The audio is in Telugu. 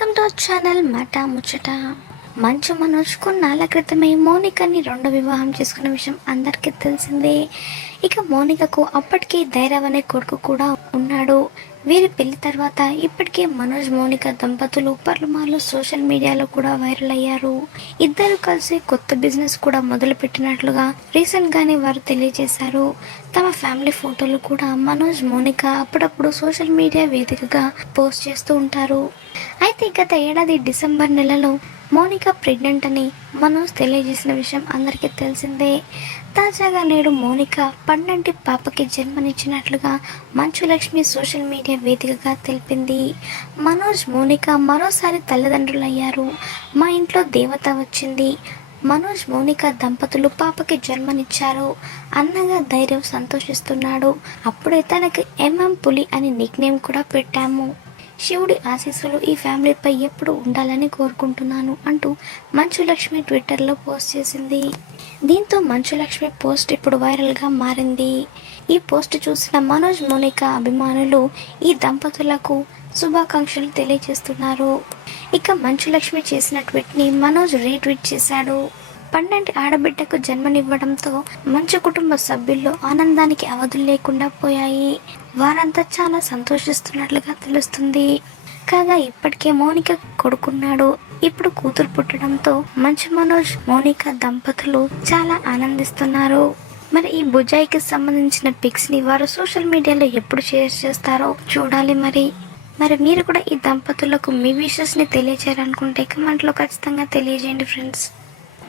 வெல்கம் டு சேனல் மட்டா முச்சட்டா. మంచు మనోజ్ కొన్నాళ్ళ క్రితమే మోనికని రెండో వివాహం చేసుకున్న విషయం అందరికీ తెలిసిందే. ఇక మోనికకు అప్పటికే ధైర్యం అనే కొడుకు కూడా ఉన్నాడు. వీరి పెళ్ళి తర్వాత ఇప్పటికే మనోజ్ మోనిక దంపతులు పలుమార్లు సోషల్ మీడియాలో కూడా వైరల్ అయ్యారు. ఇద్దరు కలిసి కొత్త బిజినెస్ కూడా మొదలు పెట్టినట్లుగా రీసెంట్ గానే వారు తెలియజేశారు. తమ ఫ్యామిలీ ఫోటోలు కూడా మనోజ్ మోనిక అప్పుడప్పుడు సోషల్ మీడియా వేదికగా పోస్ట్ చేస్తూ ఉంటారు. అయితే గత ఏడాది డిసెంబర్ నెలలో మోనిక ప్రెగ్నెంట్ అని మనోజ్ తెలియజేసిన విషయం అందరికీ తెలిసిందే. తాజాగా నేడు మోనిక పన్నెంటి పాపకి జన్మనిచ్చినట్లుగా మంచు లక్ష్మి సోషల్ మీడియా వేదికగా తెలిపింది. మనోజ్ మోనిక మరోసారి తల్లిదండ్రులయ్యారు. మా ఇంట్లో దేవత వచ్చింది. మనోజ్ మౌనిక దంపతులు పాపకి జన్మనిచ్చారు. అన్నగా ధైర్యం సంతోషిస్తున్నాడు. అప్పుడే తనకి ఎంఎం పులి అని నిక్నేమ్ కూడా పెట్టాము. శివుడి ఆశీస్సులు ఈ ఫ్యామిలీపై ఎప్పుడు ఉండాలని కోరుకుంటున్నాను అంటూ మంచు లక్ష్మి ట్విట్టర్లో పోస్ట్ చేసింది. దీంతో మంచు లక్ష్మి పోస్ట్ ఇప్పుడు వైరల్గా మారింది. ఈ పోస్ట్ చూసిన మనోజ్ మోనిక అభిమానులు ఈ దంపతులకు శుభాకాంక్షలు తెలియజేస్తున్నారు. ఇక మంచు లక్ష్మి చేసిన ట్వీట్ని మనోజ్ రీట్వీట్ చేశాడు. పన్నెండు ఆడబిడ్డకు జన్మనివ్వడంతో మంచు కుటుంబ సభ్యుల్లో ఆనందానికి అవధులు లేకుండా పోయాయి. వారంతా చాలా సంతోషిస్తున్నట్లుగా తెలుస్తుంది. కాగా ఇప్పటికే మౌనిక కొడుకున్నాడు. ఇప్పుడు కూతురు పుట్టడంతో మంచు మనోజ్ మౌనిక దంపతులు చాలా ఆనందిస్తున్నారు. మరి ఈ బుజాయికి సంబంధించిన పిక్స్ని వారు సోషల్ మీడియాలో ఎప్పుడు షేర్ చేస్తారో చూడాలి మరి. మరి మీరు కూడా ఈ దంపతులకు మీ విషెస్ని తెలియజేయాలనుకుంటే కమెంట్లో ఖచ్చితంగా తెలియజేయండి ఫ్రెండ్స్